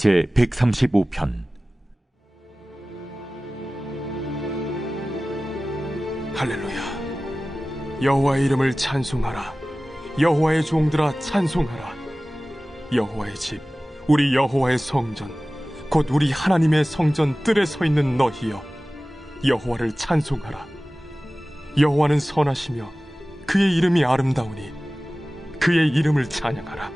제 135편. 할렐루야. 여호와의 이름을 찬송하라. 여호와의 종들아 찬송하라. 여호와의 집, 우리 여호와의 성전, 곧 우리 하나님의 성전 뜰에 서 있는 너희여, 여호와를 찬송하라. 여호와는 선하시며 그의 이름이 아름다우니 그의 이름을 찬양하라.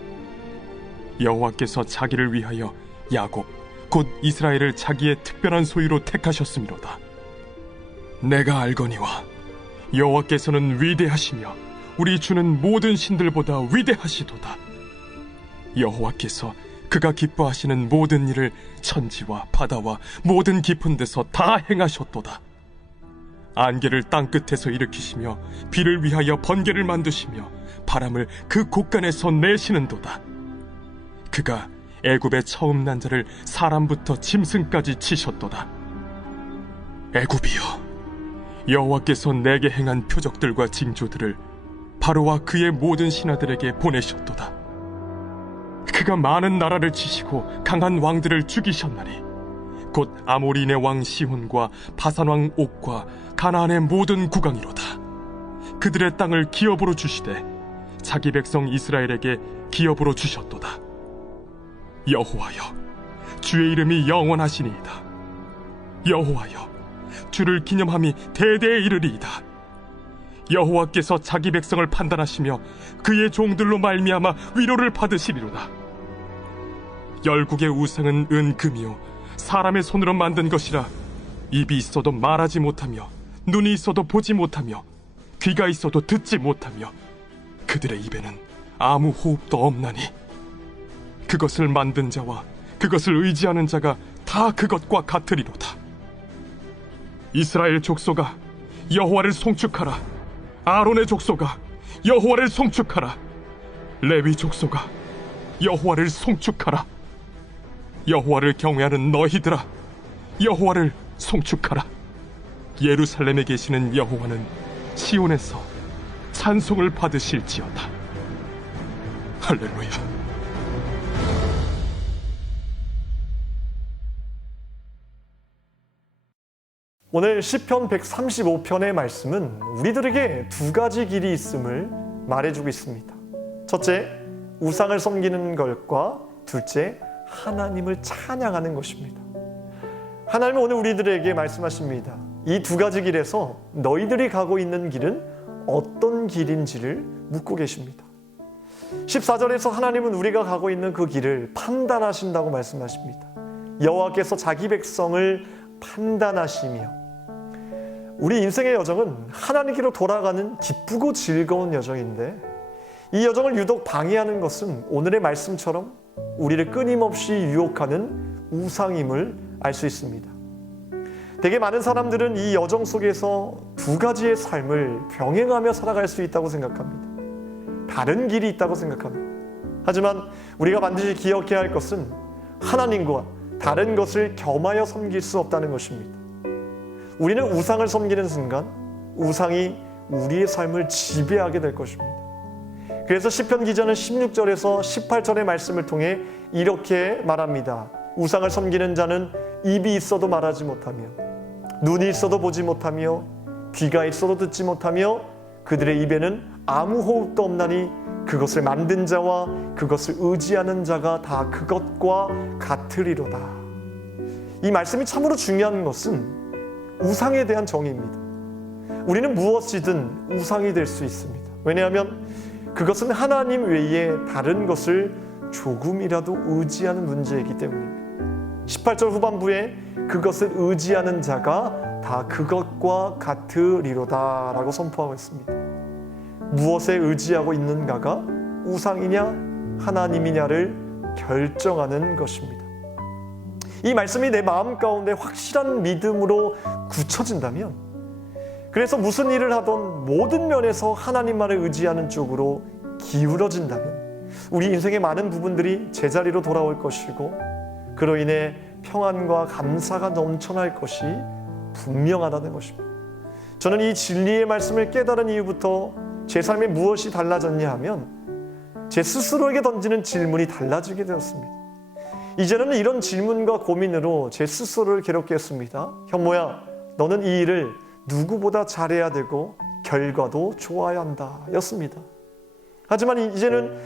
여호와께서 자기를 위하여 야곱, 곧 이스라엘을 자기의 특별한 소유로 택하셨음이로다. 내가 알거니와 여호와께서는 위대하시며 우리 주는 모든 신들보다 위대하시도다. 여호와께서 그가 기뻐하시는 모든 일을 천지와 바다와 모든 깊은 데서 다 행하셨도다. 안개를 땅끝에서 일으키시며 비를 위하여 번개를 만드시며 바람을 그 곳간에서 내시는도다. 그가 애굽의 처음 난 자를 사람부터 짐승까지 치셨도다. 애굽이여, 여호와께서 내게 행한 표적들과 징조들을 바로와 그의 모든 신하들에게 보내셨도다. 그가 많은 나라를 치시고 강한 왕들을 죽이셨나니 곧 아모리네 왕 시혼과 바산 왕 옥과 가나안의 모든 국왕이로다. 그들의 땅을 기업으로 주시되 자기 백성 이스라엘에게 기업으로 주셨도다. 여호와여, 주의 이름이 영원하시니이다. 여호와여, 주를 기념함이 대대에 이르리이다. 여호와께서 자기 백성을 판단하시며 그의 종들로 말미암아 위로를 받으시리로다. 열국의 우상은 은금이요 사람의 손으로 만든 것이라 입이 있어도 말하지 못하며 눈이 있어도 보지 못하며 귀가 있어도 듣지 못하며 그들의 입에는 아무 호흡도 없나니 그것을 만든 자와 그것을 의지하는 자가 다 그것과 같으리로다. 이스라엘 족속아, 여호와를 송축하라. 아론의 족속아, 여호와를 송축하라. 레위 족속아, 여호와를 송축하라. 여호와를 경외하는 너희들아, 여호와를 송축하라. 예루살렘에 계시는 여호와는 시온에서 찬송을 받으실지어다. 할렐루야. 오늘 시편 135편의 말씀은 우리들에게 두 가지 길이 있음을 말해주고 있습니다. 첫째, 우상을 섬기는 것과 둘째, 하나님을 찬양하는 것입니다. 하나님은 오늘 우리들에게 말씀하십니다. 이 두 가지 길에서 너희들이 가고 있는 길은 어떤 길인지를 묻고 계십니다. 14절에서 하나님은 우리가 가고 있는 그 길을 판단하신다고 말씀하십니다. 여호와께서 자기 백성을 판단하시며, 우리 인생의 여정은 하나님께로 돌아가는 기쁘고 즐거운 여정인데 이 여정을 유독 방해하는 것은 오늘의 말씀처럼 우리를 끊임없이 유혹하는 우상임을 알 수 있습니다. 되게 많은 사람들은 이 여정 속에서 두 가지의 삶을 병행하며 살아갈 수 있다고 생각합니다. 다른 길이 있다고 생각합니다. 하지만 우리가 반드시 기억해야 할 것은 하나님과 다른 것을 겸하여 섬길 수 없다는 것입니다. 우리는 우상을 섬기는 순간 우상이 우리의 삶을 지배하게 될 것입니다. 그래서 시편 기자는 16절에서 18절의 말씀을 통해 이렇게 말합니다. 우상을 섬기는 자는 입이 있어도 말하지 못하며 눈이 있어도 보지 못하며 귀가 있어도 듣지 못하며 그들의 입에는 아무 호흡도 없나니 그것을 만든 자와 그것을 의지하는 자가 다 그것과 같으리로다. 이 말씀이 참으로 중요한 것은 우상에 대한 정의입니다. 우리는 무엇이든 우상이 될 수 있습니다. 왜냐하면 그것은 하나님 외에 다른 것을 조금이라도 의지하는 문제이기 때문입니다. 18절 후반부에 그것을 의지하는 자가 다 그것과 같으리로다 라고 선포하고 있습니다. 무엇에 의지하고 있는가가 우상이냐 하나님이냐를 결정하는 것입니다. 이 말씀이 내 마음 가운데 확실한 믿음으로 굳혀진다면, 그래서 무슨 일을 하던 모든 면에서 하나님만을 의지하는 쪽으로 기울어진다면 우리 인생의 많은 부분들이 제자리로 돌아올 것이고 그로 인해 평안과 감사가 넘쳐날 것이 분명하다는 것입니다. 저는 이 진리의 말씀을 깨달은 이후부터 제 삶에 무엇이 달라졌냐 하면 제 스스로에게 던지는 질문이 달라지게 되었습니다. 이제는 이런 질문과 고민으로 제 스스로를 괴롭게 했습니다. 현모야, 너는 이 일을 누구보다 잘해야 되고 결과도 좋아야 한다 였습니다. 하지만 이제는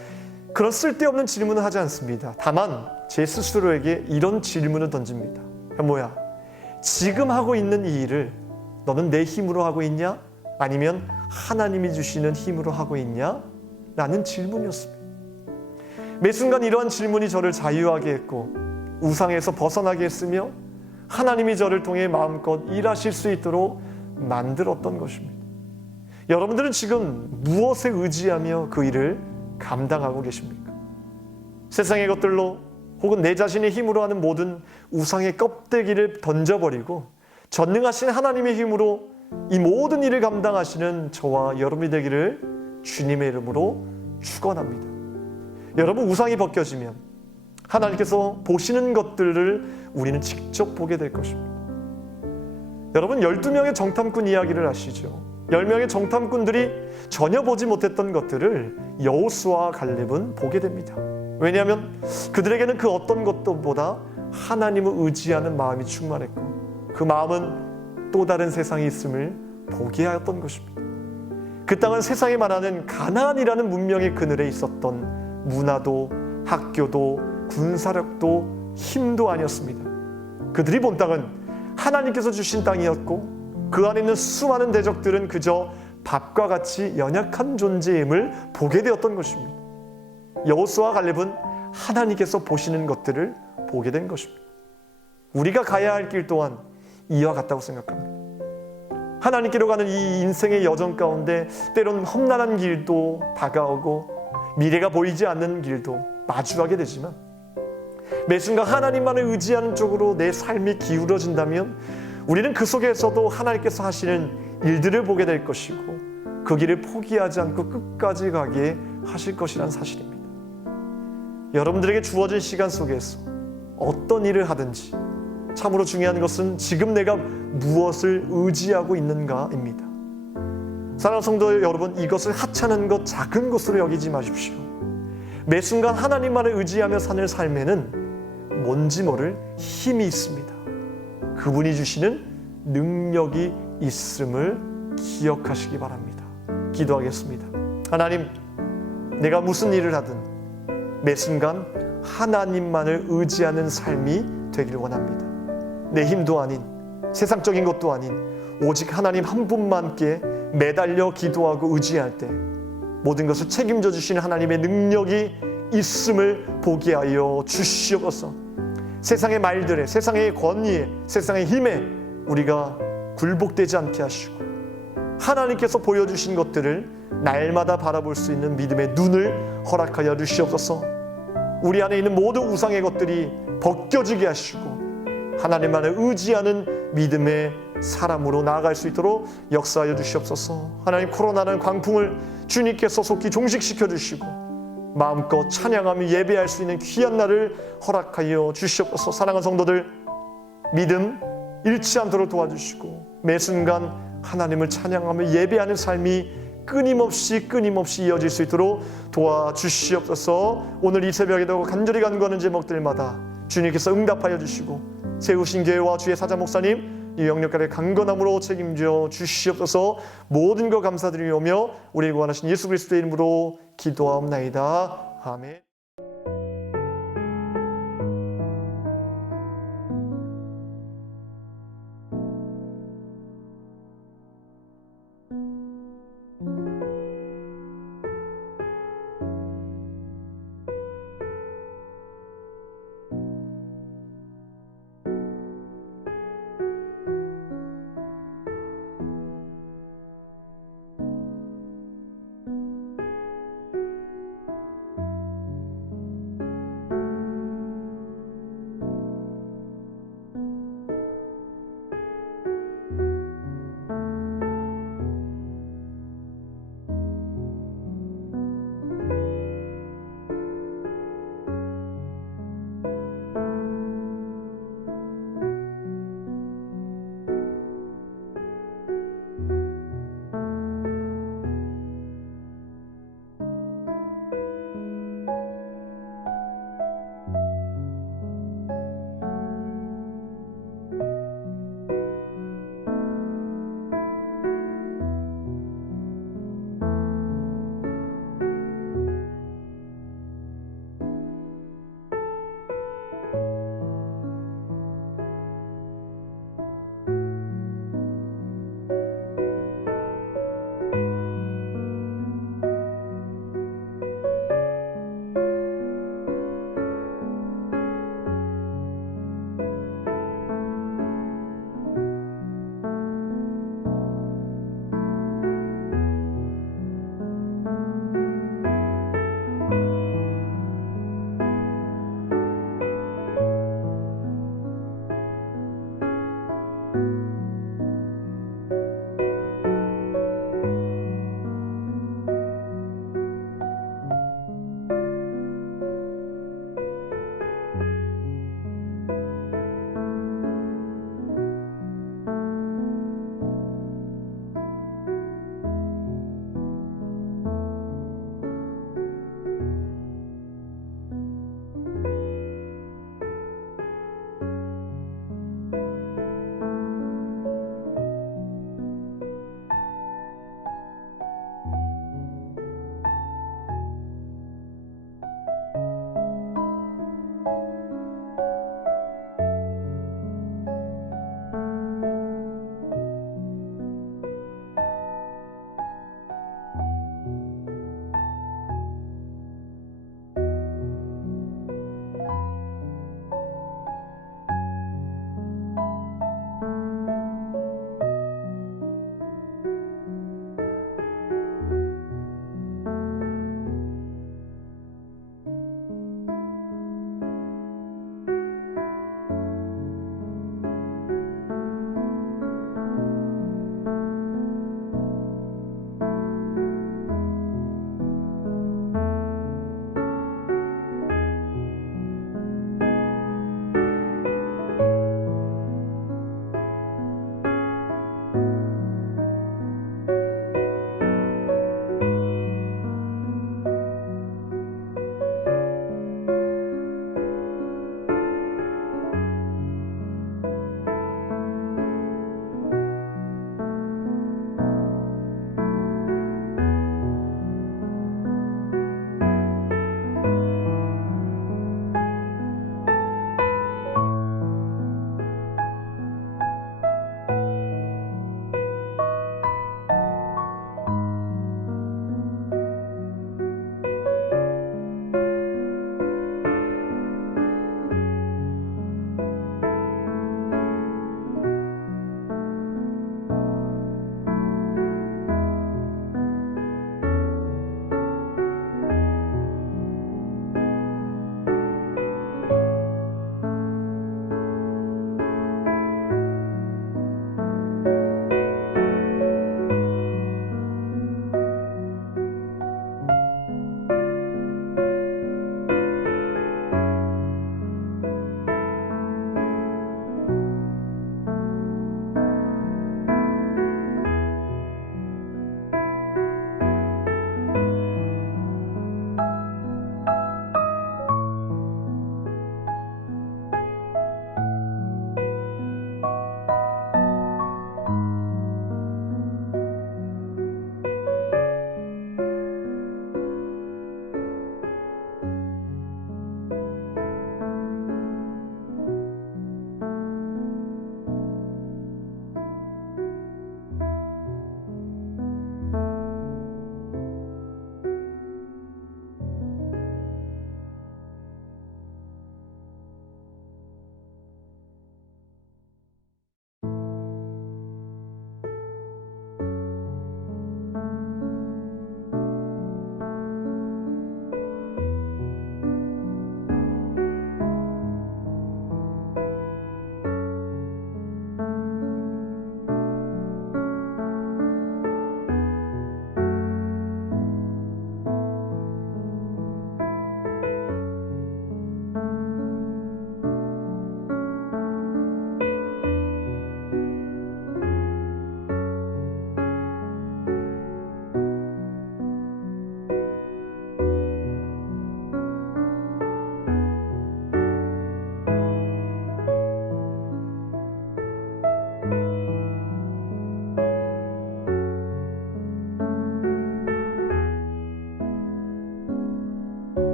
그런 쓸데없는 질문을 하지 않습니다. 다만 제 스스로에게 이런 질문을 던집니다. 현모야, 지금 하고 있는 이 일을 너는 내 힘으로 하고 있냐? 아니면 하나님이 주시는 힘으로 하고 있냐? 라는 질문이었습니다. 매 순간 이러한 질문이 저를 자유하게 했고 우상에서 벗어나게 했으며 하나님이 저를 통해 마음껏 일하실 수 있도록 만들었던 것입니다. 여러분들은 지금 무엇에 의지하며 그 일을 감당하고 계십니까? 세상의 것들로 혹은 내 자신의 힘으로 하는 모든 우상의 껍데기를 던져버리고 전능하신 하나님의 힘으로 이 모든 일을 감당하시는 저와 여러분이 되기를 주님의 이름으로 축원합니다. 여러분, 우상이 벗겨지면 하나님께서 보시는 것들을 우리는 직접 보게 될 것입니다. 여러분, 12명의 정탐꾼 이야기를 아시죠? 10명의 정탐꾼들이 전혀 보지 못했던 것들을 여호수아와 갈렙은 보게 됩니다. 왜냐하면 그들에게는 그 어떤 것보다 하나님을 의지하는 마음이 충만했고 그 마음은 또 다른 세상이 있음을 보게 하였던 것입니다. 그 땅은 세상에 말하는 가나안이라는 문명의 그늘에 있었던 문화도 학교도 군사력도 힘도 아니었습니다. 그들이 본 땅은 하나님께서 주신 땅이었고 그 안에 있는 수많은 대적들은 그저 밥과 같이 연약한 존재임을 보게 되었던 것입니다. 여호수아와 갈렙은 하나님께서 보시는 것들을 보게 된 것입니다. 우리가 가야 할 길 또한 이와 같다고 생각합니다. 하나님께로 가는 이 인생의 여정 가운데 때로는 험난한 길도 다가오고 미래가 보이지 않는 길도 마주하게 되지만 매 순간 하나님만을 의지하는 쪽으로 내 삶이 기울어진다면 우리는 그 속에서도 하나님께서 하시는 일들을 보게 될 것이고 그 길을 포기하지 않고 끝까지 가게 하실 것이라는 사실입니다. 여러분들에게 주어진 시간 속에서 어떤 일을 하든지 참으로 중요한 것은 지금 내가 무엇을 의지하고 있는가입니다. 사랑하는 성도 여러분, 이것을 하찮은 것, 작은 것으로 여기지 마십시오. 매 순간 하나님만을 의지하며 사는 삶에는 뭔지 모를 힘이 있습니다. 그분이 주시는 능력이 있음을 기억하시기 바랍니다. 기도하겠습니다. 하나님, 내가 무슨 일을 하든 매 순간 하나님만을 의지하는 삶이 되기를 원합니다. 내 힘도 아닌 세상적인 것도 아닌 오직 하나님 한 분만께 매달려 기도하고 의지할 때 모든 것을 책임져 주시는 하나님의 능력이 있음을 보게 하여 주시옵소서. 세상의 말들에, 세상의 권위에, 세상의 힘에 우리가 굴복되지 않게 하시고 하나님께서 보여주신 것들을 날마다 바라볼 수 있는 믿음의 눈을 허락하여 주시옵소서. 우리 안에 있는 모든 우상의 것들이 벗겨지게 하시고 하나님만을 의지하는 믿음의 사람으로 나아갈 수 있도록 역사하여 주시옵소서. 하나님, 코로나라는 광풍을 주님께서 속히 종식시켜 주시고 마음껏 찬양하며 예배할 수 있는 귀한 날을 허락하여 주시옵소서. 사랑하는 성도들, 믿음 잃지 않도록 도와주시고 매 순간 하나님을 찬양하며 예배하는 삶이 끊임없이 이어질 수 있도록 도와주시옵소서. 오늘 이 새벽에도 간절히 간구하는 제목들마다 주님께서 응답하여 주시고 세우신 교회와 주의 사자 목사님 이 영역가를 강건함으로 책임져 주시옵소서. 모든 것 감사드리며 우리의 구원하신 예수 그리스도의 이름으로 기도하옵나이다. 아멘.